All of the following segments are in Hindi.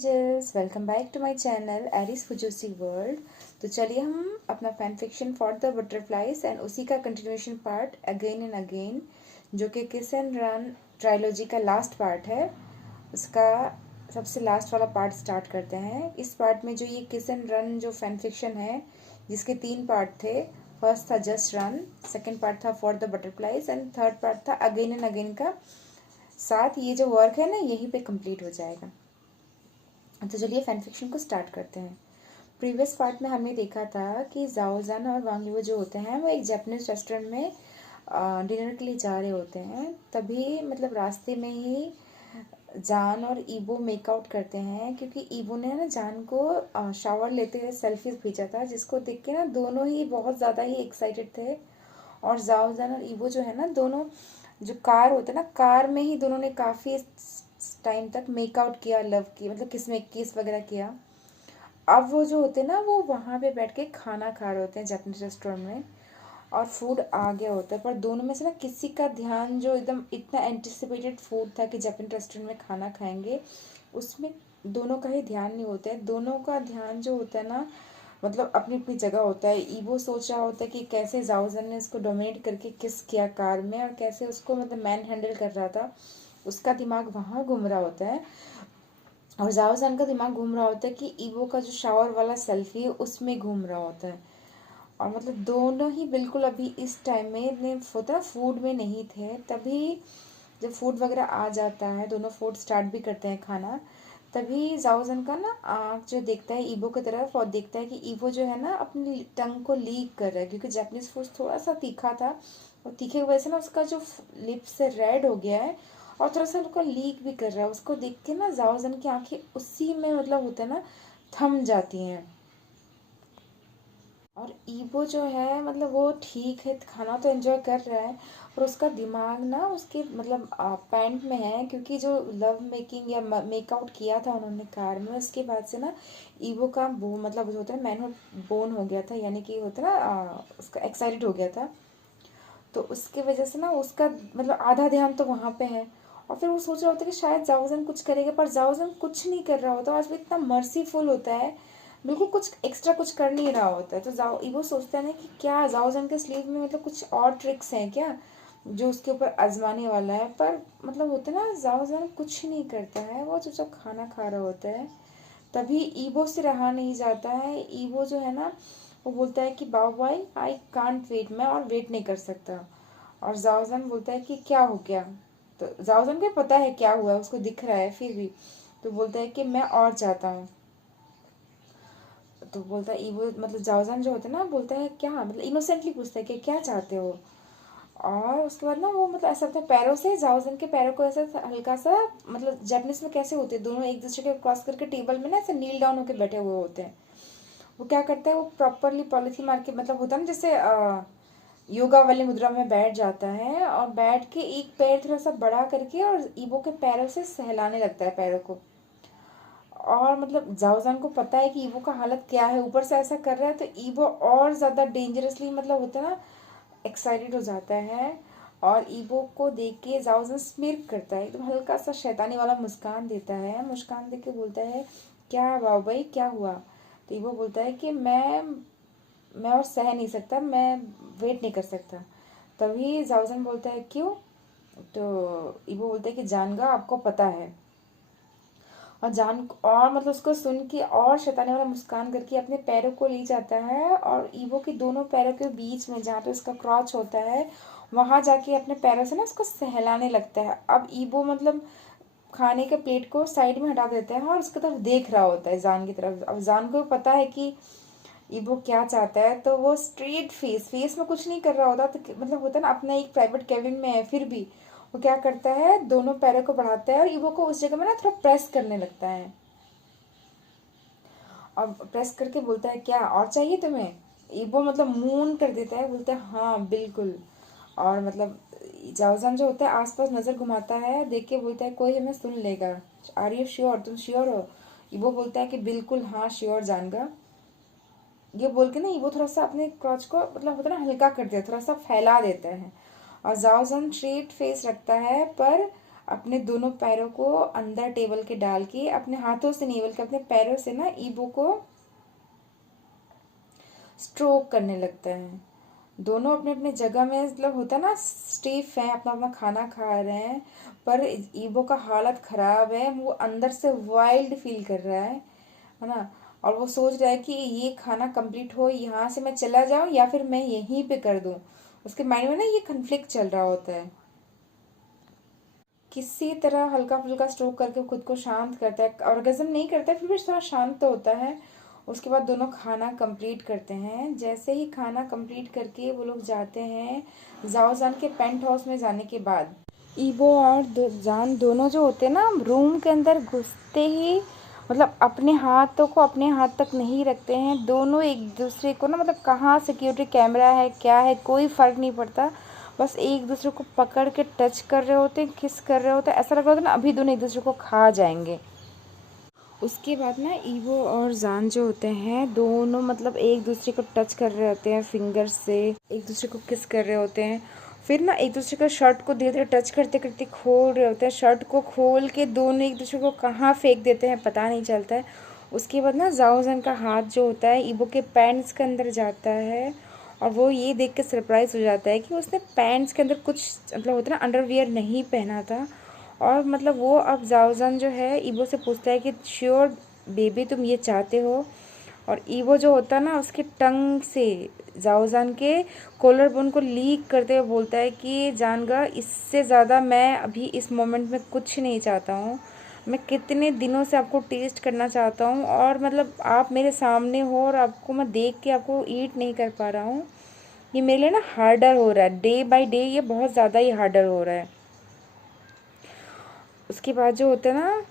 Angels, welcome back to my channel Aris Fujoshi World. तो चलिए हम अपना fan fiction for the butterflies and उसी का continuation part again and again, जो कि किस एंड रन ट्रायलॉजी का लास्ट पार्ट है, उसका सबसे लास्ट वाला पार्ट स्टार्ट करते हैं। इस पार्ट में जो ये किस एंड रन जो फैन फिक्शन है, जिसके 3 पार्ट थे। फर्स्ट था जस्ट रन, सेकेंड पार्ट था for the butterflies and third part था अगेन एंड अगेन का। साथ ये जो वर्क है ना, यहीं पे कंप्लीट हो जाएगा। तो चलिए फैन फिक्शन को स्टार्ट करते हैं। प्रीवियस पार्ट में हमने देखा था कि जाओजान और वांग यू जो होते हैं वो एक जापानीज रेस्टोरेंट में डिनर के लिए जा रहे होते हैं। तभी मतलब रास्ते में ही जान और ईबो मेकआउट करते हैं, क्योंकि ईबो ने ना जान को शावर लेते हुए सेल्फीज भेजा था, जिसको देख के ना दोनों ही बहुत ज़्यादा ही एक्साइटेड थे। और जाओजान और ईबो जो है ना, दोनों जो कार होता है ना, कार में ही दोनों ने काफ़ी टाइम तक मेकआउट किया, लव की मतलब किस वगैरह किया। अब वो जो होते हैं ना, वो वहाँ पे बैठ के खाना खा रहे होते हैं जापानीज रेस्टोरेंट में, और फूड आ गया होता है। पर दोनों में से ना किसी का ध्यान, जो एकदम इतना एंटिसिपेटेड फूड था कि जापानीज रेस्टोरेंट में खाना खाएंगे, उसमें दोनों का ही ध्यान नहीं होता है। दोनों का ध्यान जो होता है ना, मतलब अपनी अपनी जगह होता है। ईवो सोच रहा होता है कि कैसे जाओजन ने उसको डोमिनेट करके किस किया कार में, और कैसे उसको मतलब मैन हैंडल कर रहा था, उसका दिमाग वहाँ घूम रहा होता है। और जाओजान का दिमाग घूम रहा होता है कि ईवो का जो शावर वाला सेल्फी है उसमें घूम रहा होता है। और मतलब दोनों ही बिल्कुल अभी इस टाइम में इतने होता है फूड में नहीं थे। तभी जब फूड वगैरह आ जाता है, दोनों फूड स्टार्ट भी करते हैं खाना, तभी जाओजन का ना आँख जो देखता है ईवो की तरफ, और देखता है कि ईवो जो है ना अपनी टंग को लीक कर रहा है, क्योंकि जापानीज फूड थोड़ा सा तीखा था, और तीखे की वजह से ना उसका जो लिप्स से रेड हो गया है, और थोड़ा सा उसको लीक भी कर रहा है। उसको देख के ना जाओजन की आंखें उसी में मतलब होता है ना, थम जाती हैं। और ईबो जो है मतलब वो ठीक है, खाना तो एंजॉय कर रहा है, और उसका दिमाग ना उसके मतलब पैंट में है, क्योंकि जो लव मेकिंग या मेकआउट किया था उन्होंने कार में, उसके बाद से ना ईबो का वो मतलब जो होता है मैनहुड बोन हो गया था, यानी कि होता है ना उसका एक्साइटेड हो गया था। तो उसकी वजह से ना उसका मतलब आधा ध्यान तो वहाँ पे है। और फिर वो सोच रहा होता है कि शायद जाओजन कुछ करेगा, पर जाओजन कुछ नहीं कर रहा होता। आज वो इतना मर्सीफुल होता है, बिल्कुल कुछ एक्स्ट्रा कुछ कर नहीं रहा होता है। तो जाओ ईवो सोचता है ना कि क्या जाओजन के स्लीव में मतलब कुछ और ट्रिक्स हैं क्या, जो उसके ऊपर आजमाने वाला है। पर मतलब होता है ना, जाओजन कुछ नहीं करता है, वो चुपचाप खाना खा रहा होता है। तभी ईवो से रहा नहीं जाता है। ईवो जो है ना, वो बोलता है कि बाओ भाई आई कांट वेट, मैं और वेट नहीं कर सकता। और जाओजन बोलता है कि क्या हो गया। तो जाओजन को पता है क्या हुआ है, उसको दिख रहा है फिर भी। तो बोलता है कि मैं और चाहता हूँ। तो बोलता है ईवो मतलब जाओजन जो होता है ना, बोलता है क्या, मतलब इनोसेंटली पूछता है कि क्या चाहते हो। और उसके बाद ना वो मतलब ऐसा अपने पैरों से, जाओजन के पैरों को ऐसा हल्का सा, मतलब जापानीज में कैसे होते हैं दोनों एक दूसरे के क्रॉस करके टेबल में ना ऐसे नील डाउन होकर बैठे हुए होते हैं। वो क्या करता है, वो प्रॉपरली पॉलिथीन मार के, मतलब होता है ना जैसे योगा वाली मुद्रा में बैठ जाता है, और बैठ के एक पैर थोड़ा सा बड़ा करके और ईबो के पैरों से सहलाने लगता है पैरों को। और मतलब जाओजान को पता है कि ईवो का हालत क्या है, ऊपर से ऐसा कर रहा है, तो ईवो और ज़्यादा डेंजरसली मतलब होता है ना एक्साइटेड हो जाता है। और ईवो को देख के जाओजान स्मिर्क करता है, एकदम हल्का सा शैतानी वाला मुस्कान देता है। मुस्कान देख के बोलता है क्या वाह भाई क्या हुआ। तो ईवो बोलता है कि मैं और सह नहीं सकता, मैं वेट नहीं कर सकता। तभी जाओजन बोलता है क्यों। तो ईवो बोलता है कि जानगा आपको पता है। और जान और मतलब उसको सुन के और शैतानी वाला मुस्कान करके अपने पैरों को ले जाता है, और ईवो के दोनों पैरों के बीच में जहाँ पे उसका क्रॉच होता है, वहां जाके अपने पैरों से ना उसको सहलाने लगता है। अब ईवो मतलब खाने के प्लेट को साइड में हटा देता है और उसकी तरफ देख रहा होता है, जान की तरफ। अब जान को पता है कि ईबो क्या चाहता है, तो वो स्ट्रेट फेस में कुछ नहीं कर रहा होता, तो मतलब होता है ना अपना एक प्राइवेट केबिन में है, फिर भी वो क्या करता है, दोनों पैरों को बढ़ाता है और ईबो को उस जगह में ना थोड़ा प्रेस करने लगता है। और प्रेस करके बोलता है क्या और चाहिए तुम्हें। ईबो मतलब मून कर देता है, बोलता है हाँ बिल्कुल। और मतलब जाओजान जो होता है आसपास नजर घुमाता है, देख के बोलता है कोई हमें सुन लेगा, आर यू श्योर, तुम श्योर हो। ईबो बोलता है कि बिल्कुल हाँ श्योर जानगा। ये बोल के ना वो थोड़ा सा अपने क्रॉच को मतलब होता है ना हल्का कर देता है, थोड़ा सा फैला देता है। और जाओजन स्ट्रेट फेस रखता है, पर अपने दोनों पैरों को अंदर टेबल के डाल के, अपने हाथों से नहीं बल्कि अपने पैरों से ना ईबो को स्ट्रोक करने लगता है। दोनों अपने अपने जगह में, मतलब होता है ना, स्टिफ है, अपना अपना खाना खा रहे हैं, पर ईबो का हालत खराब है, वो अंदर से वाइल्ड फील कर रहा है ना। और वो सोच रहा है कि ये खाना कंप्लीट हो, यहाँ से मैं चला जाऊं या फिर मैं यहीं पे कर दूं। उसके माइंड में ना ये कन्फ्लिक्ट चल रहा होता है। किसी तरह हल्का फुल्का स्ट्रोक करके खुद को शांत करता है, ऑर्गेज़म नहीं करता है, फिर भी थोड़ा शांत तो होता है। उसके बाद दोनों खाना कंप्लीट करते हैं। जैसे ही खाना कंप्लीट करके वो लोग जाते हैं, जाओजान के पेंट हाउस में जाने के बाद ईबो और जान दोनों जो होते हैं ना, रूम के अंदर घुसते ही मतलब अपने हाथों को अपने हाथ तक नहीं रखते हैं। दोनों एक दूसरे को ना, मतलब कहाँ सिक्योरिटी कैमरा है क्या है कोई फ़र्क नहीं पड़ता, बस एक दूसरे को पकड़ के टच कर रहे होते हैं, किस कर रहे होते हैं। ऐसा लग रहा होता है ना अभी दोनों एक दूसरे को खा जाएंगे। उसके बाद ना ईवो और जान जो होते हैं दोनों मतलब एक दूसरे को टच कर रहे होते हैं फिंगर से, एक दूसरे को किस कर रहे होते हैं। फिर ना एक दूसरे का शर्ट को धीरे धीरे टच करते करते खोल रहे होते हैं। शर्ट को खोल के दोनों एक दूसरे को कहाँ फेंक देते हैं पता नहीं चलता है। उसके बाद ना जाओजन का हाथ जो होता है ईबो के पैंट्स के अंदर जाता है, और वो ये देख के सरप्राइज हो जाता है कि उसने पैंट्स के अंदर कुछ मतलब होता है ना अंडरवियर नहीं पहना था। और मतलब वो अब जाओजन जो है ईबो से पूछता है कि श्योर बेबी तुम ये चाहते हो। और ईवो जो होता है ना उसके टंग से जाओजान के कॉलर बोन को लीक करते हुए बोलता है कि जानगा इससे ज़्यादा मैं अभी इस मोमेंट में कुछ नहीं चाहता हूँ। मैं कितने दिनों से आपको टेस्ट करना चाहता हूँ, और मतलब आप मेरे सामने हो और आपको मैं देख के आपको ईट नहीं कर पा रहा हूँ। ये मेरे लिए ना हार्डर हो रहा है, डे बाय डे ये बहुत ज़्यादा ही हार्डर हो रहा है। उसके बाद जो होता है ना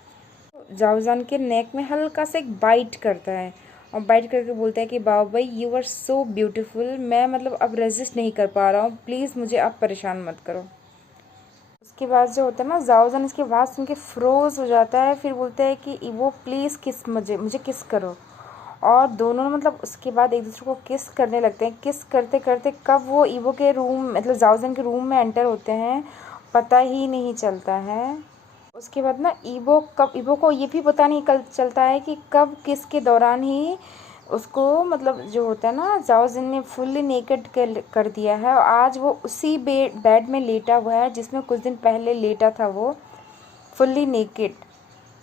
जाओजान के नेक में हल्का सा एक बाइट करता है, और बाइट करके बोलता है कि बाबा भाई यू आर सो ब्यूटीफुल, मैं मतलब अब रेजिस्ट नहीं कर पा रहा हूँ, प्लीज़ मुझे आप परेशान मत करो। उसके बाद जो होता है ना जाओजान इसके बाद सुन के फ्रोज हो जाता है, फिर बोलता है कि ईवो प्लीज़ किस मुझे मुझे किस करो। और दोनों मतलब उसके बाद एक दूसरे को किस करने लगते हैं। किस करते करते कब वो ईवो के रूम मतलब जाओजान के रूम में एंटर होते हैं पता ही नहीं चलता है। उसके बाद ना ईबो को ये भी पता नहीं कल चलता है कि कब किसके दौरान ही उसको मतलब जो होता है ना जाओजिन ने फुल्ली नेकेड कर दिया है, और आज वो उसी बेड में लेटा हुआ है जिसमें कुछ दिन पहले लेटा था। वो फुल्ली नेकेड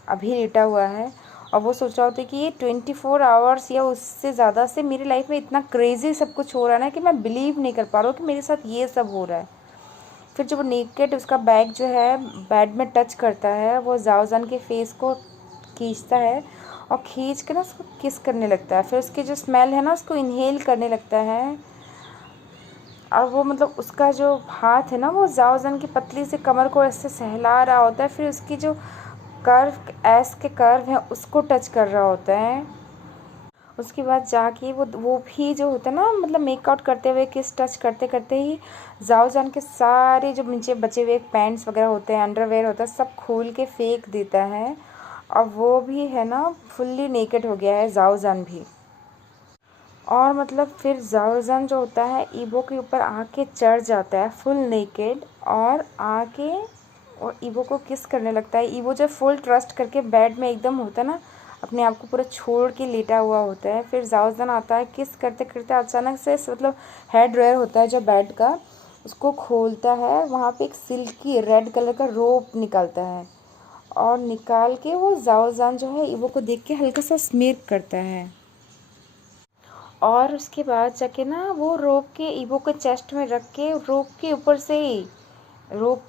अभी लेटा हुआ है, और वो सोच रहा होता है कि ये 24 आवर्स या उससे ज़्यादा से मेरी लाइफ में इतना क्रेज़ी सब कुछ हो रहा है ना कि मैं बिलीव नहीं कर पा रहा हूँ कि मेरे साथ ये सब हो रहा है। फिर जब वो नेकेड उसका बैग जो है बेड में टच करता है, वो जाओजान के फेस को खींचता है और खींच के ना उसको किस करने लगता है। फिर उसकी जो स्मेल है ना उसको इनहेल करने लगता है। और वो मतलब उसका जो हाथ है ना वो जाओजान की पतली से कमर को ऐसे सहला रहा होता है, फिर उसकी जो कर्व ऐस के कर्व है उसको टच कर रहा होता है। उसके बाद जाके वो भी जो होता है ना मतलब मेकआउट करते हुए किस टच करते करते ही जाओजान के सारे जो नीचे बचे हुए पैंट्स वगैरह होते हैं अंडरवेयर होता है सब खोल के फेंक देता है, और वो भी है ना फुल्ली नेकेड हो गया है जाओजान भी। और मतलब फिर जाओजान जो होता है ईबो के ऊपर आके चढ़ जाता है फुल नेकेड, और आके और ईबो को किस करने लगता है। ईबो जो फुल ट्रस्ट करके बेड में एकदम होता है ना अपने आप को पूरा छोड़ के लेटा हुआ होता है। फिर जाओजान आता है किस करते करते अचानक से मतलब हेड ड्रायर होता है जो बेड का उसको खोलता है, वहाँ पे एक सिल्की रेड कलर का रोप निकलता है, और निकाल के वो जाओजान जो है ईबो को देख के हल्का सा स्मिर करता है। और उसके बाद जाके ना वो रोप के ईबो के चेस्ट में रख के रोप के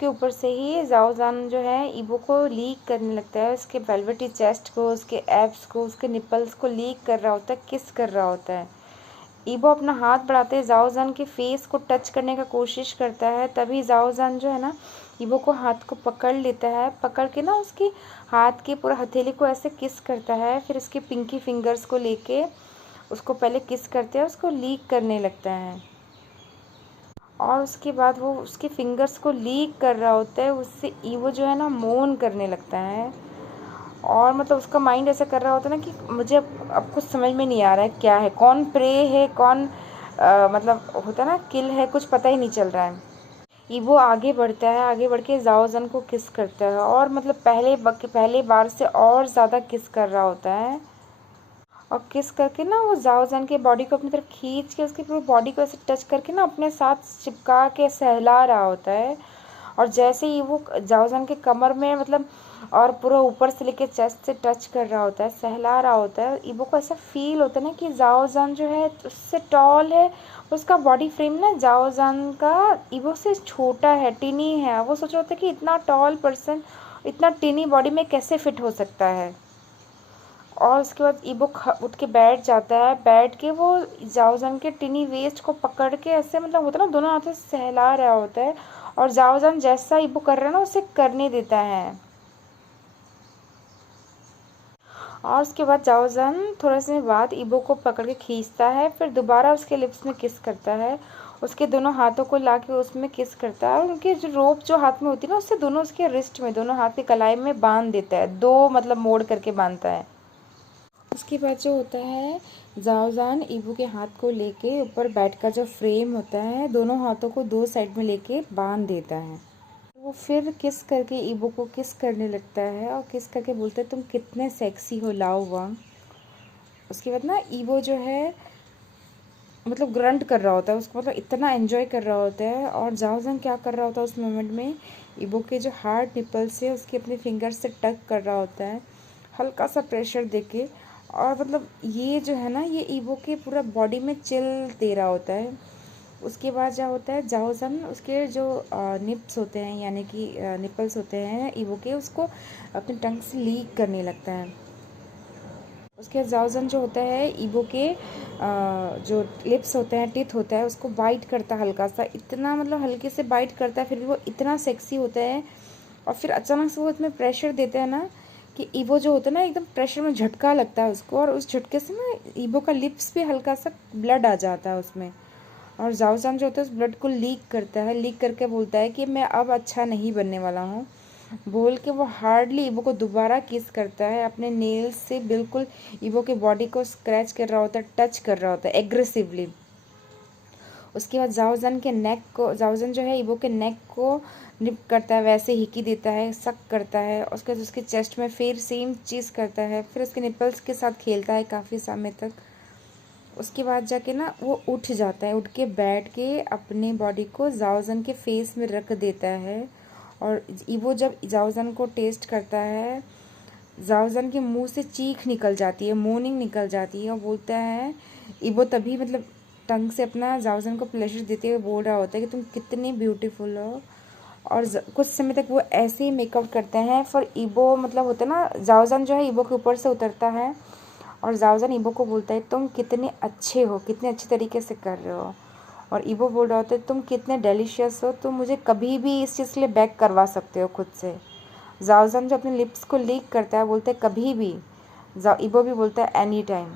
ऊपर से ही जाओजान जो है ईबो को लीक करने लगता है, उसके वेलवेटी चेस्ट को, उसके एब्स को, उसके निपल्स को लीक कर रहा होता है, किस कर रहा होता है। ईबो अपना हाथ बढ़ाते जाओजान के फेस को टच करने का कोशिश करता है, तभी जाओजान जो है ना ईबो को हाथ को पकड़ लेता है, पकड़ के ना उसकी हाथ की पूरा हथेली को ऐसे किस करता है। फिर उसके पिंकी फिंगर्स को लेके उसको पहले किस करते हैं, उसको लीक करने लगता है, और उसके बाद वो उसके फिंगर्स को लीक कर रहा होता है, उससे ईवो जो है ना मोन करने लगता है। और मतलब उसका माइंड ऐसा कर रहा होता है ना कि मुझे अब कुछ समझ में नहीं आ रहा है क्या है, कौन प्रे है कौन मतलब होता है ना किल है, कुछ पता ही नहीं चल रहा है। ईबो आगे बढ़ता है, आगे बढ़ के जाओजन को किस करता है और मतलब पहले बार से और ज़्यादा किस कर रहा होता है। और किस करके ना वो जाओजन के बॉडी को अपनी तरफ खींच के उसकी पूरी बॉडी को ऐसे टच करके ना अपने साथ चिपका के सहला रहा होता है। और जैसे ही वो जाओजन के कमर में मतलब और पूरा ऊपर से लेके चेस्ट से टच कर रहा होता है, सहला रहा होता है, ईबो को ऐसा फील होता है ना कि जाओजन जो है उससे टॉल है। उसका बॉडी फ्रेम ना जाओजन का ईबो से छोटा है, टिनी है। वो सोच रहा होता है कि इतना टॉल पर्सन इतना टिनी बॉडी में कैसे फिट हो सकता है। और उसके बाद ईबो उठ के बैठ जाता है, बैठ के वो जाओजन के टिनी वेस्ट को पकड़ के ऐसे मतलब होता है ना, दोनों हाथों से सहला रहा होता है। और जाओजन जैसा ईबो कर रहा है ना उसे करने देता है। और उसके बाद जाओजन थोड़े समय बाद ईबो को पकड़ के खींचता है, फिर दोबारा उसके लिप्स में किस करता है। उसके दोनों हाथों को लाके उसमें किस करता है और उनकी जो रोप जो हाथ में होती है ना उससे दोनों उसके रिस्ट में दोनों हाथ की कलाई में बांध देता है, दो मतलब मोड़ करके बांधता है। उसके बाद जो होता है जाओजान ईबू के हाथ को लेके ऊपर बेड का जो फ्रेम होता है दोनों हाथों को दो साइड में लेके बांध देता है। वो फिर किस करके ईबू को किस करने लगता है और किस करके बोलता है तुम कितने सेक्सी हो लाओ वांग। उसके बाद ना ईबो जो है मतलब ग्रंट कर रहा होता है, उसको मतलब इतना एंजॉय कर रहा होता है। और जाओजान क्या कर रहा होता है उस मोमेंट में, ईबो के जो हार्ड निपल से उसके अपने फिंगर से टच कर रहा होता है हल्का सा प्रेशर देके। और मतलब ये जो है ना ये ईबो के पूरा बॉडी में चिल दे रहा होता है। उसके बाद क्या होता है जाओजन उसके जो निप्स होते हैं यानी कि निपल्स होते हैं ईबो के, उसको अपने टंग से लीक करने लगता है। उसके बाद जाओजन जो होता है ईबो के जो लिप्स होते हैं टिथ होता है उसको बाइट करता है हल्का सा, इतना मतलब हल्के से बाइट करता है फिर भी वो इतना सेक्सी होता है। और फिर अचानक से वो इतने प्रेशर देते हैं ना कि ईबो जो होता है ना एकदम प्रेशर में झटका लगता है उसको, और उस झटके से ना ईबो का लिप्स पे हल्का सा ब्लड आ जाता है उसमें। और जाओजान जो होता है उस ब्लड को लीक करता है, लीक करके बोलता है कि मैं अब अच्छा नहीं बनने वाला हूँ। बोल के वो हार्डली ईबो को दोबारा किस करता है अपने नेल्स से, बिल्कुल ईबो के बॉडी को स्क्रैच कर रहा होता है, टच कर रहा होता है एग्रेसिवली। उसके बाद जाओजन जो है ईबो के नेक को निप करता है, वैसे हिकी देता है, सक करता है। उसके बाद उसके चेस्ट में फिर सेम चीज़ करता है, फिर उसके निपल्स के साथ खेलता है काफ़ी समय तक। उसके बाद जाके ना वो उठ जाता है, उठ के बैठ के अपने बॉडी को जाओजन के फेस में रख देता है। और ईबो जब जाओजन को टेस्ट करता है जाओजन के मुंह से चीख निकल जाती है, मोर्निंग निकल जाती है और बोलता है ईबो तभी मतलब टंग से अपना जाओजन को प्लेजर देते हुए बोल रहा होता है कि तुम कितनी ब्यूटीफुल हो। और कुछ समय तक वो ऐसे ही मेकअप करते हैं फिर ईबो मतलब होता है ना जाओजन जो है ईबो के ऊपर से उतरता है और जाओजन ईबो को बोलता है तुम कितने अच्छे हो, कितने अच्छे तरीके से कर रहे हो। और ईबो बोल रहा होता है तुम कितने डिलीशियस हो, तुम मुझे कभी भी इस चीज़ के लिए बैक करवा सकते हो खुद से। जाओजन जो अपने लिप्स को लीक करता है बोलते हैं कभी भी, ईबो भी बोलता है एनी टाइम।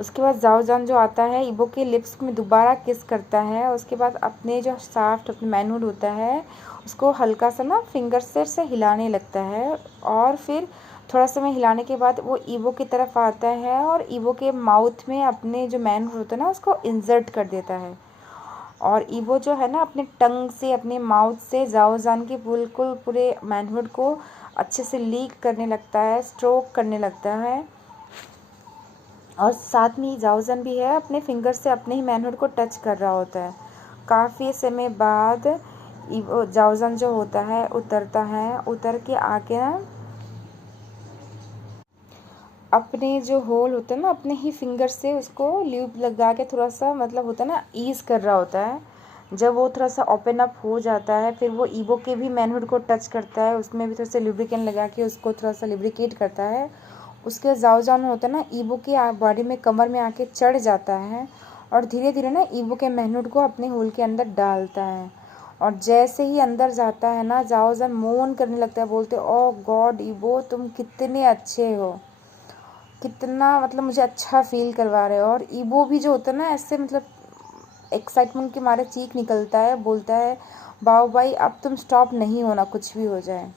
उसके बाद जाओजान जो आता है ईबो के लिप्स में दोबारा किस करता है। उसके बाद अपने जो साफ्ट अपने मैनहुड होता है उसको हल्का सा ना फिंगर से हिलाने लगता है। और फिर थोड़ा समय हिलाने के बाद वो ईबो की तरफ आता है और ईबो के माउथ में अपने जो मैनहुड होता है ना उसको इंसर्ट कर देता है। और ईबो जो है ना अपने टंग से अपने माउथ से जाओजान के बिल्कुल पूरे मैनहुड को अच्छे से लीक करने लगता है, स्ट्रोक करने लगता है। और साथ में ही जाओजन भी है अपने फिंगर से अपने ही मैनहुड को टच कर रहा होता है। काफ़ी समय बाद जाओजन जो होता है उतरता है, उतर के आके ना अपने जो होल होता है ना अपने ही फिंगर से उसको ल्यूब लगा के थोड़ा सा मतलब होता है ना ईज कर रहा होता है। जब वो थोड़ा सा ओपन अप हो जाता है फिर वो ईबो के भी मैनहुड को टच करता है, उसमें भी थोड़ा सा लुब्रिकेंट लगा के उसको थोड़ा सा लुब्रिकेट करता है। उसके जाओजान होता है ना ईबो के बॉडी में कमर में आके चढ़ जाता है और धीरे धीरे ना ईबो के मैनहुड को अपने होल के अंदर डालता है। और जैसे ही अंदर जाता है ना जाओजान मोन करने लगता है, बोलते ओ गॉड ईबो तुम कितने अच्छे हो, कितना मतलब मुझे अच्छा फील करवा रहे हो। और ईबो भी जो होता है ना ऐसे मतलब एक्साइटमेंट के मारे चीख निकलता है, बोलता है बाओ भाई अब तुम स्टॉप नहीं होना कुछ भी हो जाए।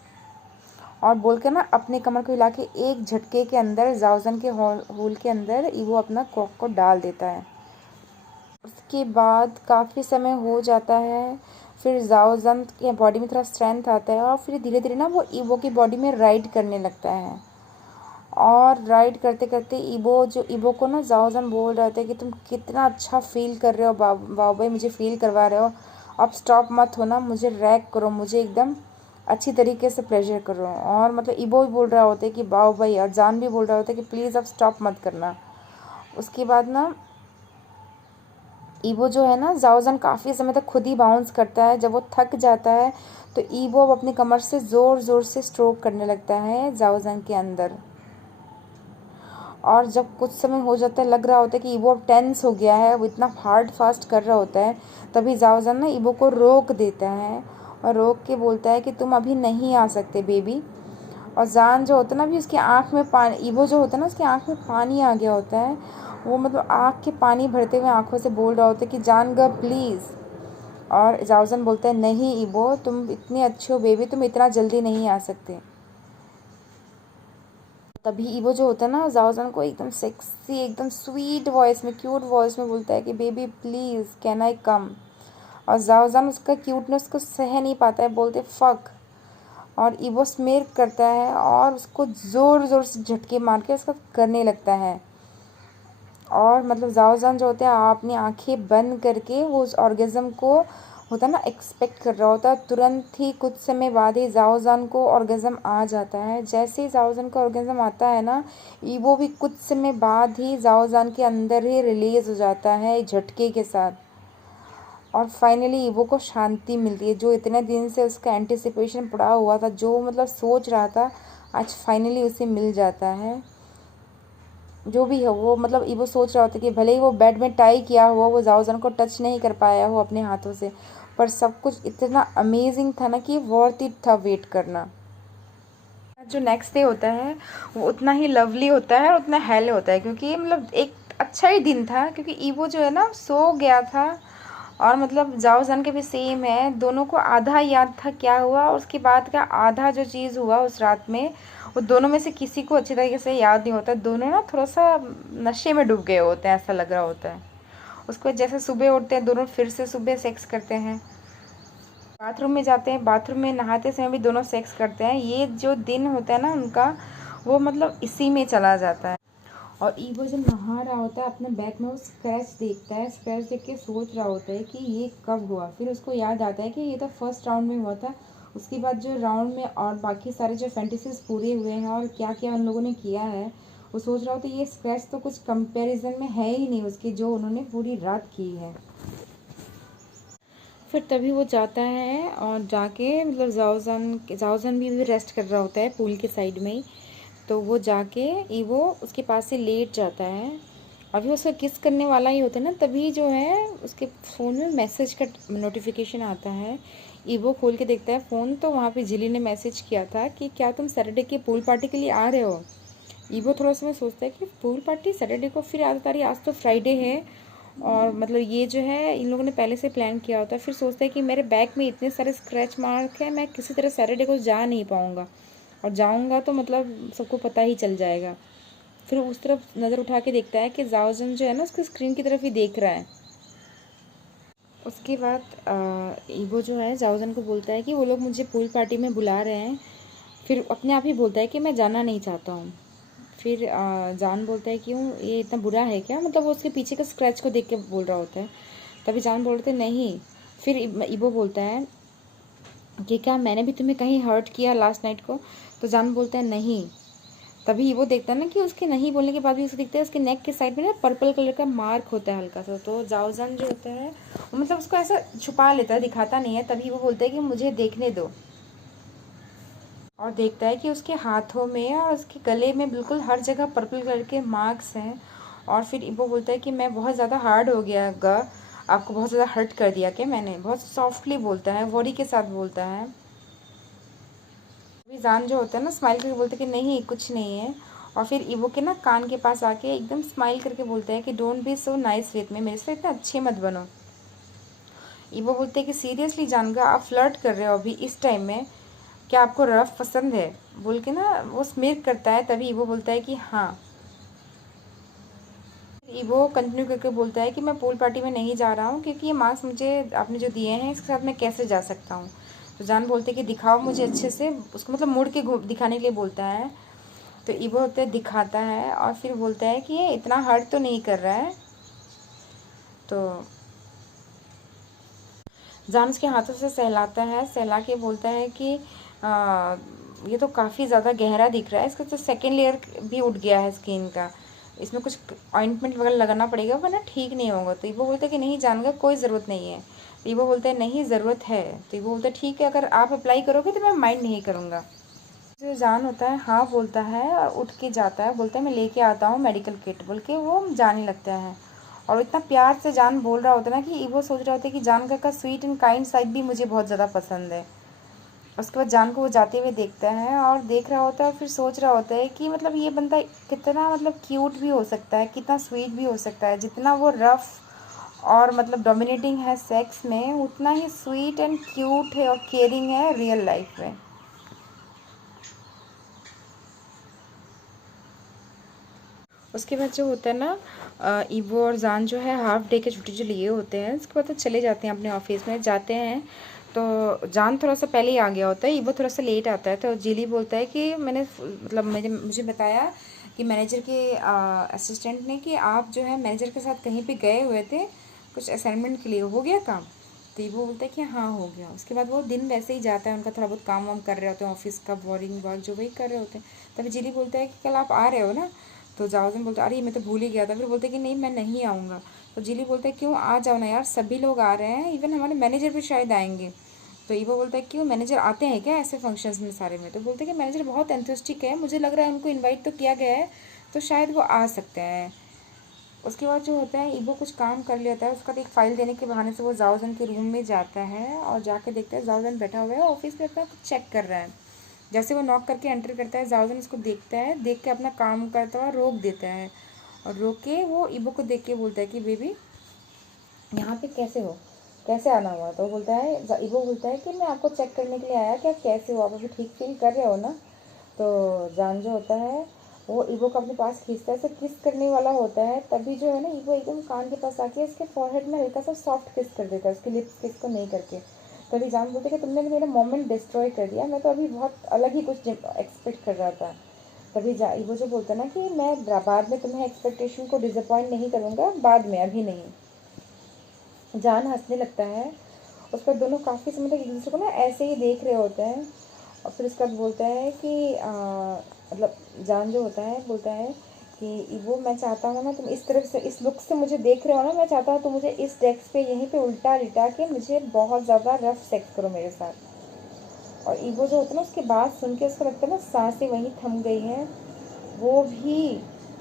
और बोल के ना अपने कमर को हिला के एक झटके के अंदर जाओजन के होल के अंदर ईबो अपना कॉक को डाल देता है। उसके बाद काफ़ी समय हो जाता है, फिर जाओजन के बॉडी में थोड़ा स्ट्रेंथ आता है और फिर धीरे धीरे ना वो ईबो की बॉडी में राइड करने लगता है। और राइड करते करते ईबो को ना जाओजन बोल रहे थे कि तुम कितना अच्छा फील कर रहे हो, बाबू भाई मुझे फील करवा रहे हो, अब स्टॉप मत हो ना, मुझे रैक करो, मुझे एकदम अच्छी तरीके से प्लेजर करो। और मतलब ईबो भी बोल रहा होता है कि बाबू भाई, और जान भी बोल रहा होता है कि प्लीज़ अब स्टॉप मत करना। उसके बाद ना ईबो जो है ना जाओजन काफ़ी समय तक खुद ही बाउंस करता है। जब वो थक जाता है तो ईबो अब अपनी कमर से ज़ोर ज़ोर से स्ट्रोक करने लगता है जाओजन के अंदर। और जब कुछ समय हो जाता है, लग रहा होता है कि ईबो अब टेंस हो गया है, वो इतना हार्ड फास्ट कर रहा होता है, तभी जाओजन ना ईबो को रोक देता है और रोक के बोलता है कि तुम अभी नहीं आ सकते बेबी। और जान जो होता है ना, अभी उसकी आँख में पानी, ईबो जो होता है ना उसकी आँख में पानी आ गया होता है। वो मतलब आँख के पानी भरते हुए आँखों से बोल रहा होता है कि जान गा प्लीज़। और जाओजन बोलता है नहीं ईबो, तुम इतनी अच्छी हो बेबी, तुम इतना जल्दी नहीं आ सकते। तभी ईवो जो होता है ना जाओजन को एकदम सेक्सी, एकदम स्वीट वॉइस में, क्यूट वॉइस में बोलता है कि बेबी प्लीज़ कैन आई कम। और जाओजन उसका क्यूटनेस को सह नहीं पाता है, बोलते फक। और ईवो स्मेर करता है और उसको ज़ोर ज़ोर से झटके मार के उसका करने लगता है। और मतलब जाओजन जो होता है अपनी आंखें बंद करके वो उस ऑर्गेज़म को होता है ना एक्सपेक्ट कर रहा होता है। तुरंत ही कुछ समय बाद ही जाओजन को ऑर्गेज़म आ जाता है। जैसे ही जाओजन को ऑर्गेज़म आता है ना, ईवो भी कुछ समय बाद ही जाओजन के अंदर ही रिलीज़ हो जाता है झटके के साथ। और फाइनली ईवो को शांति मिलती है, जो इतने दिन से उसका एंटिसिपेशन पड़ा हुआ था, जो मतलब सोच रहा था, आज फाइनली उसे मिल जाता है। जो भी है वो मतलब ईवो सोच रहा होता है कि भले ही वो बेड में टाई किया हुआ, वो जाओजन को टच नहीं कर पाया हो अपने हाथों से, पर सब कुछ इतना अमेजिंग था ना कि वर्थ इट था वेट करना। जो नेक्स्ट डे होता है वो उतना ही लवली होता है और उतना हेल होता है, क्योंकि मतलब एक अच्छा ही दिन था, क्योंकि ईवो जो है ना सो गया था। और मतलब जाओजन के भी सेम है, दोनों को आधा याद था क्या हुआ, और उसके बाद का आधा जो चीज़ हुआ उस रात में, वो दोनों में से किसी को अच्छी तरीके से याद नहीं होता। दोनों ना थोड़ा सा नशे में डूब गए होते हैं, ऐसा लग रहा होता है। उसके बाद जैसे सुबह उठते हैं दोनों, फिर से सुबह सेक्स करते हैं, बाथरूम में जाते हैं, बाथरूम में नहाते समय भी दोनों सेक्स करते हैं। ये जो दिन होता है ना उनका, वो मतलब इसी में चला जाता है। और ईवो जब नहा रहा होता है अपने बैक में, वो स्क्रैच देखता है, स्क्रैच देख के सोच रहा होता है कि ये कब हुआ। फिर उसको याद आता है कि ये तो फर्स्ट राउंड में हुआ था। उसके बाद जो राउंड में और बाकी सारे जो फैंटेसीज पूरे हुए हैं और क्या क्या उन लोगों ने किया है, वो सोच रहा होता है ये स्क्रैच तो कुछ कंपैरिजन में है ही नहीं उसकी, जो उन्होंने पूरी रात की है। फिर तभी वो जाता है और जाके मतलब जाओजन भी रेस्ट कर रहा होता है पूल के साइड में ही। तो वो जाके ईवो उसके पास से लेट जाता है। अभी उसका किस करने वाला ही होता है ना, तभी जो है उसके फ़ोन में मैसेज का नोटिफिकेशन आता है। ईवो खोल के देखता है फ़ोन, तो वहाँ पे जिली ने मैसेज किया था कि क्या तुम सैटरडे के पूल पार्टी के लिए आ रहे हो। ईवो थोड़ा समय सोचता है कि पूल पार्टी सैटरडे को, फिर याद आता है आज तो फ्राइडे है, और मतलब ये जो है इन लोगों ने पहले से प्लान किया होता है। फिर सोचता है कि मेरे बैक में इतने सारे स्क्रैच मार्क हैं, मैं किसी तरह सैटरडे को जा नहीं पाऊँगा, और जाऊँगा तो मतलब सबको पता ही चल जाएगा। फिर उस तरफ नज़र उठा के देखता है कि जाओजन जो है ना उसकी स्क्रीन की तरफ ही देख रहा है। उसके बाद ईवो जो है जाओजन को बोलता है कि वो लोग मुझे पूल पार्टी में बुला रहे हैं। फिर अपने आप ही बोलता है कि मैं जाना नहीं चाहता हूँ। फिर जान बोलता है क्यों, ये इतना बुरा है क्या, मतलब वो उसके पीछे का स्क्रैच को देख के बोल रहा होता है। तभी जान बोलते नहीं। फिर ईवो बोलता है कि क्या मैंने भी तुम्हें कहीं हर्ट किया लास्ट नाइट को। तो जान बोलता है नहीं। तभी वो देखता है ना कि उसके नहीं बोलने के बाद भी उसे दिखता है उसके नेक के साइड में ना पर्पल कलर का मार्क होता है हल्का सा। तो जाओजन जो होता है वो मतलब उसको ऐसा छुपा लेता है, दिखाता नहीं है। तभी वो बोलता है कि मुझे देखने दो, और देखता है कि उसके हाथों में और उसके गले में बिल्कुल हर जगह पर्पल कलर के मार्क्स हैं। और फिर वो बोलता है कि मैं बहुत ज़्यादा हार्ड हो गया गा, आपको बहुत ज़्यादा हर्ट कर दिया क्या मैंने, बहुत सॉफ्टली बोलता है, वॉरी के साथ बोलता है। अभी जान जो होता है ना स्माइल करके बोलता है कि नहीं कुछ नहीं है। और फिर ईवो के ना कान के पास आके एकदम स्माइल करके बोलता है कि don't be so nice with me, मेरे से इतना अच्छे मत बनो। ईवो बोलते हैं कि सीरियसली जानगा आप फ्लर्ट कर रहे हो अभी इस टाइम में, क्या आपको रफ पसंद है, बोल के ना वो स्मिर करता है। तभी ईवो बोलता है कि हाँ। ईवो कंटिन्यू करके बोलता है कि मैं पूल पार्टी में नहीं जा रहा हूँ क्योंकि ये मार्क्स मुझे आपने जो दिए हैं इसके साथ मैं कैसे जा सकता हूँ। तो जान बोलते हैं कि दिखाओ मुझे अच्छे से, उसको मतलब मुड़ के दिखाने के लिए बोलता है। तो ईवो होता है दिखाता है और फिर बोलता है कि ये इतना हर्ट तो नहीं कर रहा है। तो जान उसके हाथों से सहलाता है, सहला के बोलता है कि ये तो काफ़ी ज़्यादा गहरा दिख रहा है, इसका तो सेकेंड लेयर भी उठ गया है स्किन का, इसमें कुछ ऑइंटमेंट वगैरह लगाना पड़ेगा वरना ठीक नहीं होगा। तो वो बोलता है कि नहीं जान का कोई ज़रूरत नहीं है। तो वो बोलता है नहीं ज़रूरत है। तो वो बोलता है ठीक है, अगर आप अप्लाई करोगे तो मैं माइंड नहीं करूँगा। जो जान होता है हाँ बोलता है और उठ के जाता है, बोलता है मैं लेके आता हूँ मेडिकल किट, बोल के वो जाने लगता है। और इतना प्यार से जान बोल रहा होता है ना कि वो सोच रहा होता है कि जान का स्वीट एंड काइंड साइड भी मुझे बहुत ज़्यादा पसंद है। उसके बाद जान को वो जाते हुए देखता है और देख रहा होता है और फिर सोच रहा होता है कि मतलब ये बंदा कितना मतलब क्यूट भी हो सकता है, कितना स्वीट भी हो सकता है। जितना वो रफ और मतलब डोमिनेटिंग है सेक्स में, उतना ही स्वीट एंड क्यूट है और केयरिंग है रियल लाइफ में। उसके बाद जो होता है ना, ईवो और जान जो है हाफ डे के छुट्टी जो लिए होते हैं उसके बाद तो चले जाते हैं अपने ऑफिस में, जाते हैं। तो जान थोड़ा सा पहले ही आ गया होता है, ईवो थोड़ा सा लेट आता है। तो जिली बोलता है कि मैंने मतलब मुझे बताया कि मैनेजर के असिस्टेंट ने कि आप जो है मैनेजर के साथ कहीं पे गए हुए थे कुछ असाइनमेंट के लिए, हो गया काम? तो वो बोलता है कि हाँ हो गया। उसके बाद वो दिन वैसे ही जाता है, उनका थोड़ा बहुत काम वाम कर रहे होते हैं ऑफिस का, बोरिंग वर्क जो वही कर रहे होते हैं। तभी जिली बोलता है कि कल आप आ रहे हो ना? तो जाओजन बोलता है अरे मैं तो भूल ही गया था। फिर बोलते हैं कि नहीं मैं नहीं आऊँगा। तो जिली बोलता है क्यों, आ जाओ ना यार, सभी लोग आ रहे हैं, इवन हमारे मैनेजर भी शायद आएंगे। तो ईवो बोलता है क्यों, मैनेजर आते हैं क्या ऐसे फंक्शंस में सारे में? तो बोलते हैं कि मैनेजर बहुत एंथुस्टिक है, मुझे लग रहा है उनको इन्वाइट तो किया गया है तो शायद वो आ सकते हैं। उसके बाद जो होता है ईवो कुछ काम कर लेता है, उसका एक फ़ाइल देने के बहाने से वो जाओजन के रूम में जाता है और जाके देखता है जाओजन बैठा हुआ है ऑफिस में अपना कुछ चेक कर रहा है। जैसे वो नॉक करके एंटर करता है, जाओजन उसको देखता है, देख के अपना काम करता हुआ रोक देता है और रोक के वो ईवो को देख के बोलता है कि बेबी यहाँ पे कैसे हो, कैसे आना हुआ? तो बोलता है ईवो बोलता है कि मैं आपको चेक करने के लिए आया, क्या कैसे हो आप, अभी ठीक फील कर रहे हो ना? तो जान जो होता है वो ईवो को अपने पास खींचता है, ऐसे किस करने वाला होता है, तभी जो है ना ईवो एकदम कान के पास आके उसके फॉरहेड में हल्का सा सॉफ्ट किस कर देता है, उसके लिप्स किस को नहीं करके। तभी जान बोलते कि तुमने मेरा मोमेंट डिस्ट्रॉय कर दिया, मैं तो अभी बहुत अलग ही कुछ एक्सपेक्ट कर रहा था। तभी ईवो जो बोलता है ना कि मैं बाद में तुम्हें एक्सपेक्टेशन को डिसअपॉइंट नहीं करूँगा, बाद में, अभी नहीं। जान हंसने लगता है। उस पर दोनों काफ़ी समय तक एक दूसरे को ना ऐसे ही देख रहे होते हैं और फिर उसके बाद बोलता है कि मतलब जान जो होता है बोलता है कि वो मैं चाहता हूँ ना तुम इस तरफ से, इस लुक से मुझे देख रहे हो ना, मैं चाहता हूँ तुम मुझे इस डेस्क पे यहीं पे उल्टा लिटा के मुझे बहुत ज़्यादा रफ सेक्स करो मेरे साथ। और ईवो जो होता है ना उसकी बात सुन के उसको लगता है ना सांसें वहीं थम गई हैं। वो भी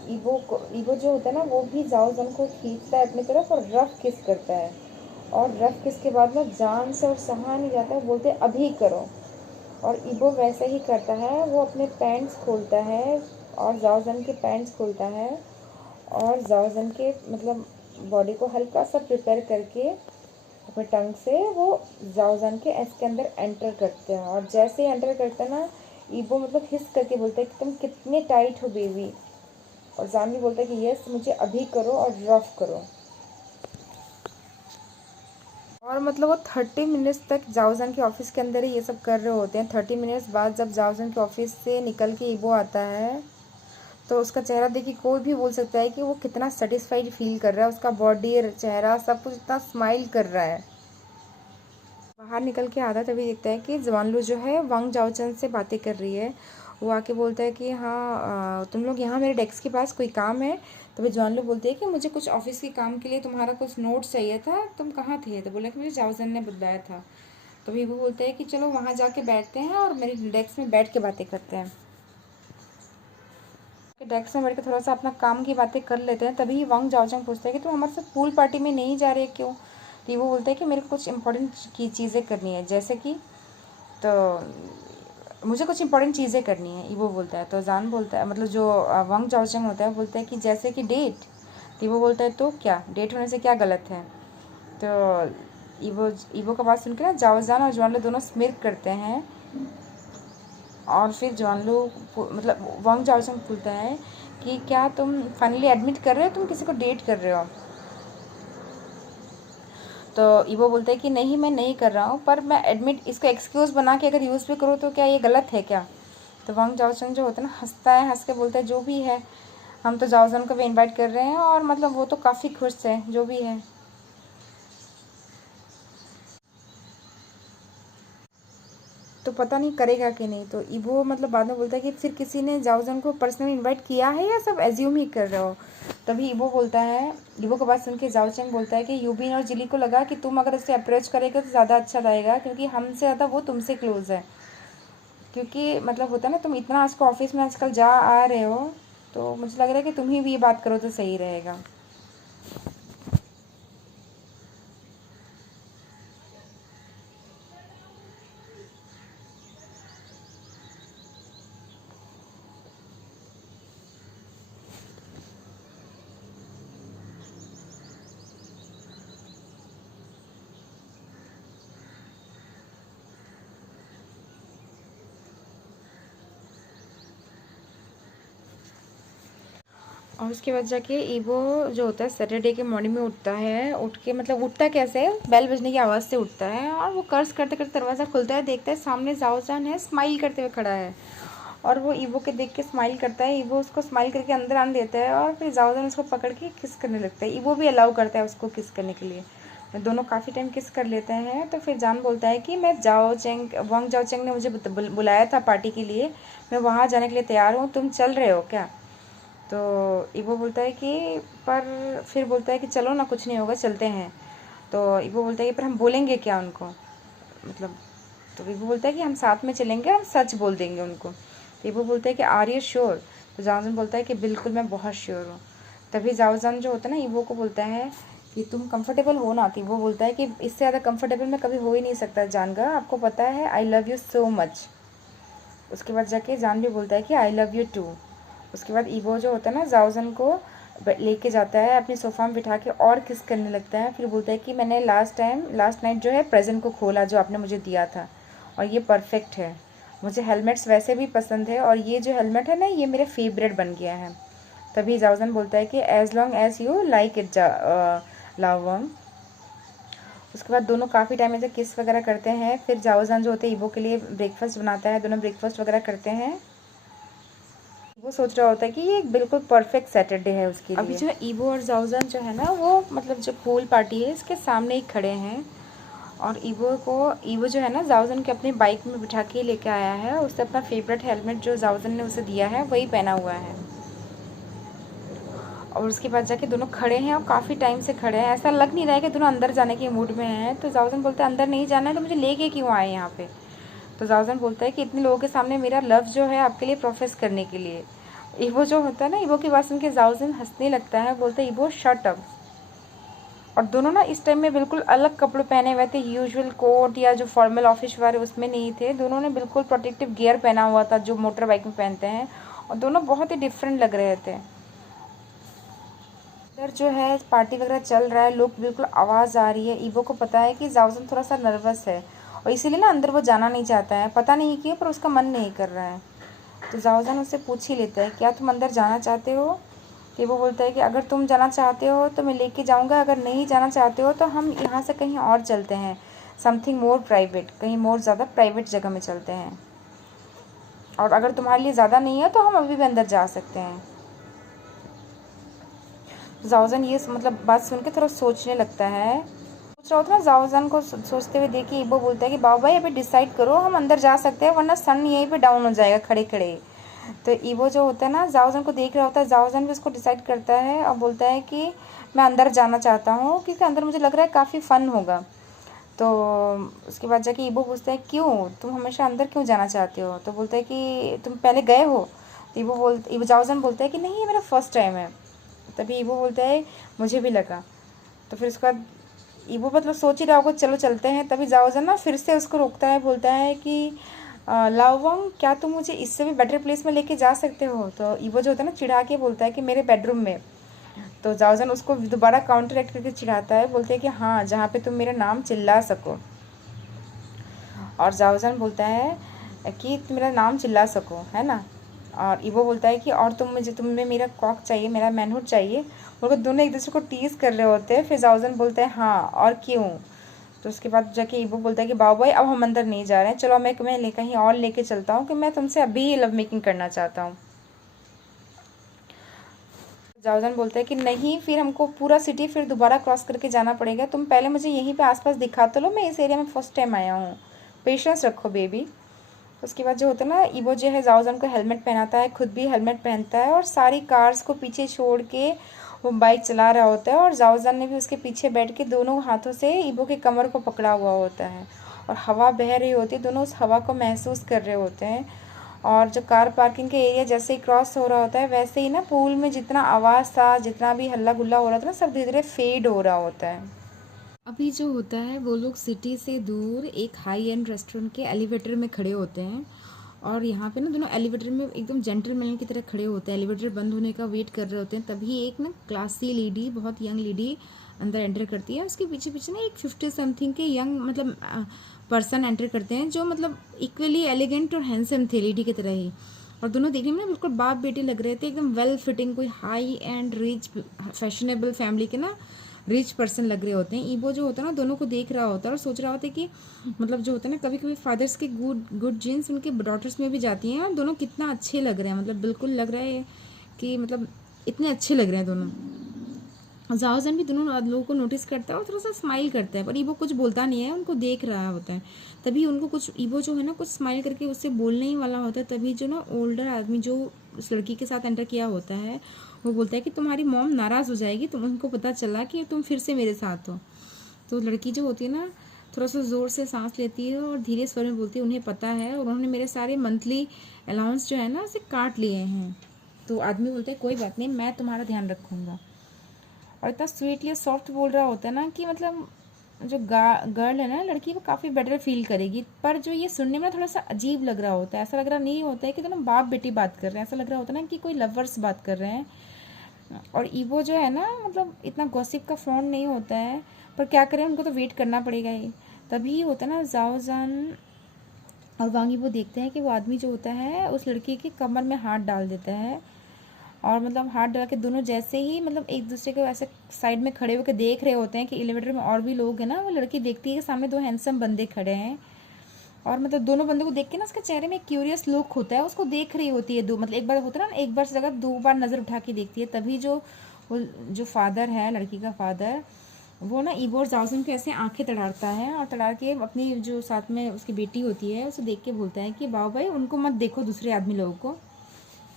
ईवो जो होता है ना वो भी जाओ जन को खींचता है अपनी तरफ और रफ किस करता है। और रफ किस के बाद में जान से और सहा नहीं जाता है, बोलते अभी करो। और ईवो वैसे ही करता है, वो अपने पैंट्स खोलता है और जाओजन के पैंट्स खोलता है और जाओजन के मतलब बॉडी को हल्का सा प्रिपेयर करके अपने टंग से वो जाओजन के एस के अंदर एंटर करते हैं। और जैसे ही एंटर करते हैं ना ईवो मतलब हिस करके बोलता है कि तुम कितने टाइट हो बेबी। और जान भी बोलता है कि यस मुझे अभी करो और रफ करो। और मतलब वो 30 मिनट्स तक जाओजन के ऑफिस के अंदर ही ये सब कर रहे होते हैं। 30 मिनट्स बाद जब जाओजन के ऑफिस से निकल के ईवो आता है तो उसका चेहरा देखिए कोई भी बोल सकता है कि वो कितना सेटिस्फाइड फील कर रहा है, उसका बॉडी चेहरा सब कुछ इतना स्माइल कर रहा है। बाहर निकल के आता तभी देखता है कि जवानलू जो है वांग जाओचन से बातें कर रही है। वो आके बोलता है कि हाँ तुम लोग यहाँ मेरे डेस्क के पास कोई काम है? तो वे जवानलू बोलते हैं कि मुझे कुछ ऑफिस के काम के लिए तुम्हारा कुछ नोट्स चाहिए था, तुम कहाँ थे? तो बोला कि मुझे जाओजन ने बुलाया था। तभी वो बोलते हैं कि चलो वहाँ जाके बैठते हैं और मेरे डेस्क में बैठ के बातें करते हैं। डेस्क में बैठ के थोड़ा सा अपना काम की बातें कर लेते हैं। तभी वांग जाओचंग पूछता है कि तुम हमारे साथ पूल पार्टी में नहीं जा रहे क्यों? तो वो बोलता है कि मेरे को कुछ इंपॉर्टेंट की चीज़ें करनी है, जैसे कि, तो मुझे कुछ इंपॉर्टेंट चीज़ें करनी है वो बोलता है। तो जान बोलता है मतलब जो वांग जाओचंग होता है बोलता है कि जैसे कि डेट। तो वो बोलता है तो क्या डेट होने से क्या गलत है? तो ईवो का बात सुन के ना जाओजान और जवान दोनों स्मिर्क करते हैं और फिर जानलू मतलब वांग जाओचंग पूछता है कि क्या तुम फाइनली एडमिट कर रहे हो, तुम किसी को डेट कर रहे हो। तो ईवो बोलता है कि नहीं मैं नहीं कर रहा हूँ, पर मैं एडमिट इसको एक्सक्यूज़ बना के अगर यूज़ भी करूँ तो क्या ये गलत है क्या। तो वांग जाओचंग जो होता है ना हंसता है, हंस के बोलता है जो भी है, हम तो जाओजन को भी इनवाइट कर रहे हैं और मतलब वो तो काफ़ी खुश है जो भी है। तो पता नहीं करेगा कि नहीं। तो ईवो मतलब बाद में बोलता है कि फिर किसी ने जाओजन को पर्सनली इनवाइट किया है या सब एज्यूम ही कर रहे हो। तभी ईवो बोलता है, ईवो की बात सुन के जाओचंग बोलता है कि यूबिन और जिली को लगा कि तुम अगर उससे अप्रोच करेगा तो ज़्यादा अच्छा रहेगा, क्योंकि हमसे ज़्यादा वो तुमसे क्लोज है। क्योंकि मतलब होता है ना, तुम इतना आज को ऑफिस में आजकल जा आ रहे हो, तो मुझे लग रहा है कि तुम ही भी ये बात करो तो सही रहेगा। और उसके बाद जाके ईवो जो होता है सैटरडे के मॉर्निंग में उठता है। उठ के मतलब उठता कैसे है, बेल बजने की आवाज़ से उठता है और वो कर्स करते करते दरवाज़ा खुलता है, देखता है सामने जाओजान है, स्माइल करते हुए खड़ा है। और वो ईवो के देख के स्माइल करता है, ईवो उसको स्माइल करके अंदर आने देता है और फिर जाओजान उसको पकड़ के किस करने लगता है। ईवो भी अलाउ करता है उसको किस करने के लिए। दोनों काफ़ी टाइम किस कर लेते हैं। तो फिर जान बोलता है कि मैं वांग जाओ चेंग ने मुझे बुलाया था पार्टी के लिए, मैं वहाँ जाने के लिए तैयार हूँ, तुम चल रहे हो क्या। तो ईवो बोलता है कि पर फिर बोलता है कि चलो ना, कुछ नहीं होगा, चलते हैं। तो ईवो बोलता है कि पर हम बोलेंगे क्या उनको, मतलब। तो ईवो बोलता है कि हम साथ में चलेंगे, हम सच बोल देंगे उनको। तो ईवो बोलता है कि आर यू श्योर। तो जाओजान बोलता है कि बिल्कुल मैं बहुत श्योर हूँ। तभी जाओजान जो होता है ना ईवो को बोलता है कि तुम कंफर्टेबल हो ना। तो वो बोलता है कि इससे ज़्यादा कंफर्टेबल मैं कभी हो ही नहीं सकता जानगा, आपको पता है I love you so much. उसके बाद जाके जान भी बोलता है कि आई लव यू टू। उसके बाद ईवो जो होता है ना जाओजन को लेके जाता है अपनी सोफा में बिठा के और किस करने लगता है। फिर बोलता है कि मैंने लास्ट नाइट जो है प्रेजेंट को खोला जो आपने मुझे दिया था, और ये परफेक्ट है। मुझे हेलमेट्स वैसे भी पसंद है और ये जो हेलमेट है ना ये मेरे फेवरेट बन गया है। तभी जाओजन बोलता है कि as long as you like it लावंग। उसके बाद दोनों काफ़ी टाइम से किस वगैरह करते हैं। फिर जाओजान जो होते हैं ईवो के लिए ब्रेकफास्ट बनाता है, दोनों ब्रेकफास्ट वगैरह करते हैं। वो सोच रहा होता है कि ये एक बिल्कुल परफेक्ट सैटरडे है उसके लिए। अभी जो है ईवो और जाओजान जो है ना वो मतलब जो पूल पार्टी है इसके सामने ही खड़े हैं। और ईवो जो है ना जाओजान के अपनी बाइक में बिठा के लेके आया है, उससे अपना फेवरेट हेलमेट जो जाओजान ने उसे दिया है वही पहना हुआ है। और उसके बाद जाके दोनों खड़े हैं और काफ़ी टाइम से खड़े हैं, ऐसा लग नहीं रहा है कि दोनों अंदर जाने के मूड में हैं। तो जाओजान बोलता है अंदर नहीं जाना है तो मुझे लेके क्यों आए यहाँ पे। तो जाओजान बोलता है कि इतने लोगों के सामने मेरा लव जो है आपके लिए प्रोफेस करने के लिए। ईवो जो होता है ना, ईवो की बात सुन के जाओजान हंसने लगता है, बोलता है ईवो शट अप। और दोनों ना इस टाइम में बिल्कुल अलग कपड़े पहने हुए थे, यूजुअल कोट या जो फॉर्मल ऑफिस वाले उसमें नहीं थे। दोनों ने बिल्कुल प्रोटेक्टिव गियर पहना हुआ था जो मोटर बाइक में पहनते हैं, और दोनों बहुत ही डिफरेंट लग रहे थे। इधर जो है पार्टी वगैरह चल रहा है, लोग बिल्कुल आवाज़ आ रही है। ईवो को पता है कि जाओजन थोड़ा सा नर्वस है और इसीलिए ना अंदर वो जाना नहीं चाहता है, पता नहीं क्यों पर उसका मन नहीं कर रहा है। तो जाओजन उससे पूछ ही लेता है क्या तुम अंदर जाना चाहते हो। तो वो बोलता है कि अगर तुम जाना चाहते हो तो मैं लेके जाऊंगा, अगर नहीं जाना चाहते हो तो हम यहाँ से कहीं और चलते हैं, समथिंग मोर प्राइवेट, कहीं मोर ज़्यादा प्राइवेट जगह में चलते हैं। और अगर तुम्हारे लिए ज़्यादा नहीं है तो हम अभी भी अंदर जा सकते हैं। जाओजन ये मतलब बात सुन के थोड़ा सोचने लगता है। सोच रहा होता ना जाओजन को सोचते हुए देखिए ईबो बोलता है कि बाबू भाई अभी डिसाइड करो, हम अंदर जा सकते हैं वरना सन यहीं पे डाउन हो जाएगा खड़े खड़े। तो ईवो जो होता है ना जाओजन को देख रहा होता है, जाओजन भी उसको डिसाइड करता है और बोलता है कि मैं अंदर जाना चाहता हूँ क्योंकि अंदर मुझे लग रहा है काफ़ी फ़न होगा। तो उसके बाद जाके ईबो पूछता है क्यों, तुम हमेशा अंदर क्यों जाना चाहते हो। तो बोलता है कि तुम पहले गए हो। तो ईबो जाओजन बोलता है कि नहीं ये मेरा फर्स्ट टाइम है। तभी ईवो बोलता है मुझे भी लगा। तो फिर उसके बाद ईवो मतलब सोच ही रहा होगा चलो चलते हैं, तभी जाओजन ना फिर से उसको रोकता है, बोलता है कि लाओवांग क्या तुम मुझे इससे भी बेटर प्लेस में लेके जा सकते हो। तो ईवो जो होता है ना चिढ़ा के बोलता है कि मेरे बेडरूम में। तो जाओजन उसको दोबारा काउंटर एक्ट करके चिढ़ाता है, बोलते हैं कि हाँ जहाँ पे तुम मेरा नाम चिल्ला सको। और जाओजन बोलता है कि तुम मेरा नाम चिल्ला सको, है ना। और ईवो बोलता है कि और तुम्हें मेरा कॉक चाहिए, मेरा मैनहुड चाहिए। और वो दोनों एक दूसरे को टीज कर रहे होते हैं। फिर जाओजन बोलता है हाँ और क्यों। तो उसके बाद जाके ईवो बोलता है कि बाबू भाई अब हम अंदर नहीं जा रहे हैं, चलो मैं तुम्हें कहीं और लेके चलता हूँ कि मैं तुमसे अभी ही लव मेकिंग करना चाहता हूँ। जाओजन बोलता है कि नहीं, फिर हमको पूरा सिटी फिर दोबारा क्रॉस करके जाना पड़ेगा, तुम पहले मुझे यहीं पे आसपास दिखा तो लो, मैं इस एरिया में फर्स्ट टाइम आया हूँ, पेशेंस रखो बेबी। उसके बाद जो होता है ना, ईवो जो है जाओजन को हेलमेट पहनाता है, खुद भी हेलमेट पहनता है और सारी कार्स को पीछे छोड़ के वो बाइक चला रहा होता है। और जाओजन ने भी उसके पीछे बैठ के दोनों हाथों से ईवो के कमर को पकड़ा हुआ होता है और हवा बह रही होती है, दोनों उस हवा को महसूस कर रहे होते हैं। और जो कार पार्किंग के एरिया जैसे ही क्रॉस हो रहा होता है, वैसे ही ना पूल में जितना आवाज़ था, जितना भी हल्ला गुल्ला हो रहा था ना, सब धीरे धीरे फेड हो रहा होता है। अभी जो होता है वो लोग सिटी से दूर एक हाई एंड रेस्टोरेंट के एलिवेटर में खड़े होते हैं। और यहाँ पे ना दोनों एलिवेटर में एकदम जेंटलमैन की तरह खड़े होते हैं, एलिवेटर बंद होने का वेट कर रहे होते हैं। तभी एक ना क्लासी लेडी, बहुत यंग लेडी अंदर एंटर करती है। उसके पीछे पीछे ना एक 50 समथिंग के यंग मतलब पर्सन एंटर करते हैं, जो मतलब इक्वली एलिगेंट और हैंडसम थे लेडी की तरह ही। और दोनों देखने में ना बिल्कुल बाप बेटे लग रहे थे, एकदम वेल फिटिंग, कोई high and rich fashionable family के ना रिच पर्सन लग रहे होते हैं। ईबो जो होता है ना दोनों को देख रहा होता है और सोच रहा होता है कि मतलब जो होता है ना, कभी कभी फादर्स के गुड गुड जीन्स उनके डॉटर्स में भी जाती हैं और दोनों कितना अच्छे लग रहे हैं, मतलब बिल्कुल लग रहा है कि मतलब इतने अच्छे लग रहे हैं दोनों। जाओजन भी दोनों लोगों को नोटिस करता है और थोड़ा सा स्माइल करता है, पर ईबो कुछ बोलता नहीं है, उनको देख रहा होता है। तभी उनको कुछ ईबो जो है ना कुछ स्माइल करके उससे बोलने ही वाला होता है। तभी जो ना ओल्डर आदमी जो उस लड़की के साथ एंटर किया होता है, वो बोलता है कि तुम्हारी मॉम नाराज़ हो जाएगी, तुम उनको पता चला कि तुम फिर से मेरे साथ हो। तो लड़की जो होती है ना थोड़ा सा ज़ोर से सांस लेती है और धीरे स्वर में बोलती है उन्हें पता है और उन्होंने मेरे सारे मंथली अलाउंस जो है ना उसे काट लिए हैं। तो आदमी बोलते हैं कोई बात नहीं, मैं तुम्हारा ध्यान रखूँगा। और इतना स्वीटली सॉफ्ट बोल रहा होता है ना कि मतलब जो गर्ल है ना लड़की, वो काफ़ी बेटर फील करेगी। पर जो ये सुनने में थोड़ा सा अजीब लग रहा होता है, ऐसा लग रहा नहीं होता है कि दोनों बाप बेटी बात कर रहे हैं, ऐसा लग रहा होता है ना कि कोई लवर्स बात कर रहे हैं। और ईवो जो है ना मतलब इतना गॉसिप का फ़ोन नहीं होता है, पर क्या करें, उनको तो वेट करना पड़ेगा ही। तभी होता है ना जाओजान और वांग ईवो देखते हैं कि वो आदमी जो होता है उस लड़की के कमर में हाथ डाल देता है। और मतलब हाथ डाल के दोनों जैसे ही मतलब एक दूसरे को ऐसे साइड में खड़े होकर देख रहे होते हैं कि एलिवेटर में और भी लोग हैं ना, वो लड़की देखती है कि सामने दो हैंडसम बंदे खड़े हैं। और मतलब दोनों बंदों को देख के ना उसके चेहरे में एक क्यूरियस लुक होता है, उसको देख रही होती है, दो मतलब एक बार होता है ना, एक बार से जगह दो बार नज़र उठा के देखती है। तभी वो जो फादर है, लड़की का फादर, वो ना ईवो और जाओजुन को ऐसे आंखें तड़ाता है और तड़ा के अपनी जो साथ में उसकी बेटी होती है उसे देख के बोलता है कि बाबू भाई उनको मत देखो, दूसरे आदमी लोगों को।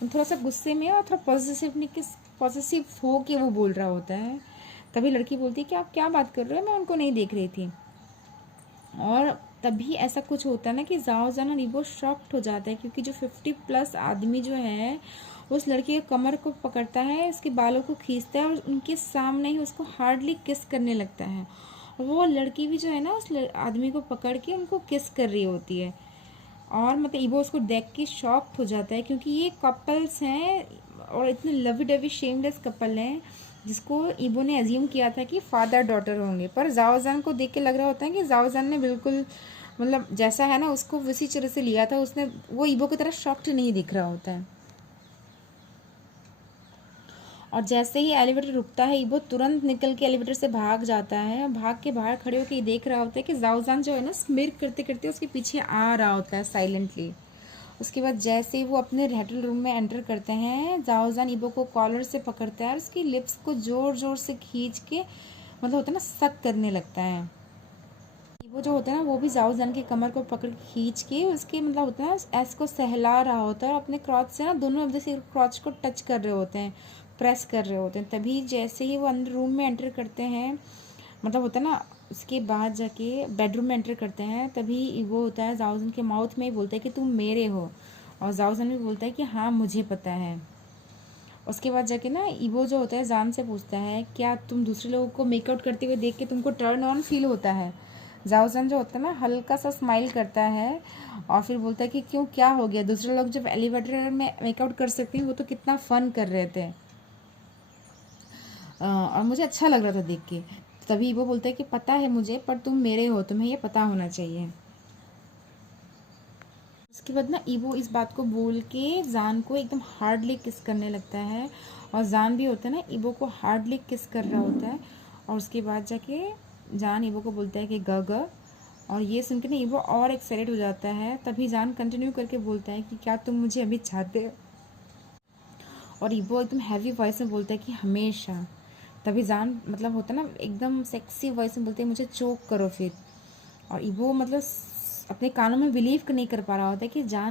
थोड़ा सा गुस्से में और थोड़ा पॉजिटिव हो के वो बोल रहा होता है। तभी लड़की बोलती है कि आप क्या बात कर रहे हो, मैं उनको नहीं देख रही थी। और तभी ऐसा कुछ होता है ना कि जाओ जाना रीबो शॉक्ड हो जाता है, क्योंकि जो 50+ आदमी जो है उस लड़की के कमर को पकड़ता है, उसके बालों को खींचता है और उनके सामने ही उसको हार्डली किस करने लगता है। वो लड़की भी जो है ना उस आदमी को पकड़ के उनको किस कर रही होती है। और मतलब ईबो उसको देख के शॉक्ड हो जाता है, क्योंकि ये कपल्स हैं और इतने लवी डवी शेमलेस कपल हैं, जिसको ईबो ने अज्यूम किया था कि फादर डॉटर होंगे। पर जाओजान को देख के लग रहा होता है कि जाओजान ने बिल्कुल मतलब जैसा है ना उसको उसी तरह से लिया था उसने, वो ईबो की तरह शॉक्ड नहीं दिख रहा होता है। और जैसे ही एलिवेटर रुकता है, ईबो तुरंत निकल के एलिवेटर से भाग जाता है। भाग के बाहर खड़े होकर देख रहा होता है कि जाओजान जो है ना स्मिर करते करते उसके पीछे आ रहा होता है साइलेंटली। उसके बाद जैसे ही वो अपने होटल रूम में एंटर करते हैं, जाओजान ईबो को कॉलर से पकड़ता है और उसकी लिप्स को जोर जोर से खींच के मतलब होता है ना सक करने लगता है। ईबो जो होता है ना वो भी जाओजान की कमर को पकड़ के खींच के उसके मतलब होता है ऐस को सहला रहा होता है और अपने क्रॉच से ना दोनों जैसे क्रॉच को टच कर रहे होते हैं, प्रेस कर रहे होते हैं। तभी जैसे ही वो अंदर रूम में एंटर करते हैं, मतलब होता है ना उसके बाद जाके बेडरूम में एंटर करते हैं, तभी वो होता है जाओजन के माउथ में ही बोलता है कि तुम मेरे हो। और जाओजन भी बोलता है कि हाँ मुझे पता है। उसके बाद जाके ना ईवो जो होता है जान से पूछता है क्या तुम दूसरे लोगों को मेकआउट करते हुए देख के तुमको टर्न ऑन फील होता है। जाओजन जो होता है ना हल्का सा स्माइल करता है और फिर बोलता है कि क्यों, क्या हो गया, दूसरे लोग जब एलिवेटर में मेकआउट कर सकते हैं वो तो कितना फन कर रहे थे। और मुझे अच्छा लग रहा था देख के। तभी वो बोलता है कि पता है मुझे, पर तुम मेरे हो, तुम्हें ये पता होना चाहिए। उसके बाद ना ईबो इस बात को बोल के जान को एकदम हार्डली किस करने लगता है, और जान भी होता है ना ईबो को हार्डली किस कर रहा होता है। और उसके बाद जाके जान ईबो को बोलता है कि ग, और ये सुन के ना ईबो और एक्साइटेड हो जाता है। तभी जान कंटिन्यू करके बोलता है कि क्या तुम मुझे अभी चाहते हो, और ईबो एकदम हैवी वॉइस में बोलता है कि हमेशा। तभी जान मतलब होता है ना एकदम सेक्सी वॉइस में बोलते हैं मुझे चोक करो फिर। और ईबो मतलब अपने कानों में बिलीव नहीं कर पा रहा होता है कि जान